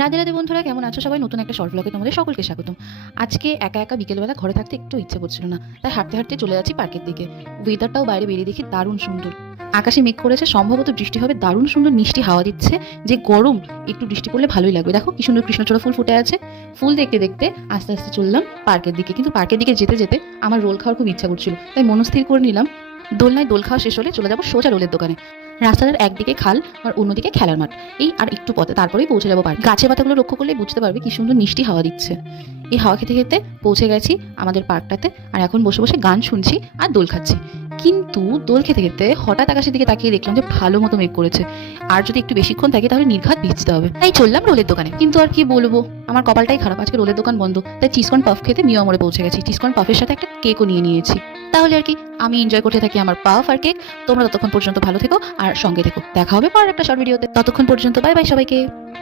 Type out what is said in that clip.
রাধে রাধে বন্ধুরা, কেমন আছো সবাই? নতুন একটা শর্ট ব্লগে তোমাদের সকলকে স্বাগতম। আজকে একা একা বিকেলবেলা ঘরে থাকতে একটু ইচ্ছে করছিল না, তাই হাঁটতে হাঁটতে চলে যাচ্ছি পার্কের দিকে। ওয়েদারটাও বাইরে বেরিয়ে দেখি দারুণ সুন্দর। আকাশে মেঘ করেছে, সম্ভবত বৃষ্টি হবে। দারুণ সুন্দর মিষ্টি হাওয়া দিচ্ছে, যে গরম, একটু বৃষ্টি পড়লে ভালোই লাগবে। দেখো কি সুন্দর কৃষ্ণচূড়া ফুল ফুটে আছে। ফুল দেখতে দেখতে আস্তে আস্তে চললাম পার্কের দিকে, কিন্তু পার্কের দিকে যেতে যেতে আমার রোল খাওয়ার খুব ইচ্ছা করছিল, তাই মনস্থির করে নিলাম দোলনায় দোল খাওয়া শেষ হলে চলে যাবো সোজা রোলের দোকানে। রাস্তাটার একদিকে খাল আর অন্যদিকে খেলার মাঠ, এই আর একটু পথে তারপরেই পৌঁছে যাবো পার্ক। গাছের পাতাগুলো লক্ষ্য করলে বুঝতে পারবে কি সুন্দর মিষ্টি হাওয়া দিচ্ছে। এই হাওয়া খেতে খেতে পৌঁছে গেছি আমাদের পার্কটাতে, আর এখন বসে বসে গান শুনছি আর দোল খাচ্ছি। কিন্তু দোল খেতে খেতে হঠাৎ আকাশের দিকে তাকিয়ে দেখলাম যে ভালো মতো মেঘ করেছে, আর যদি একটু বেশিক্ষণ থাকে তাহলে নির্ঘাত ভিজতে হবে। তাই চললাম রোলের দোকানে। কিন্তু আর কি বলবো, আমার কপালটাই খারাপ, আজকে রোলের দোকান বন্ধ। তাই চিজকর্ন পাফ খেতে মিও আমরে পৌঁছে গেছি। চিজকর্ন পাফের সাথে একটা কেকও নিয়ে নিয়েছি। তাহলে আর কি, আমি এনজয় করতে থাকি আমার পাফ আর কেক। তোমরা ততক্ষণ পর্যন্ত ভালো থেকো আর সঙ্গে থেকো। দেখা হবে পরের একটা শর্ট ভিডিওতে। ততক্ষণ পর্যন্ত বাই বাই সবাইকে।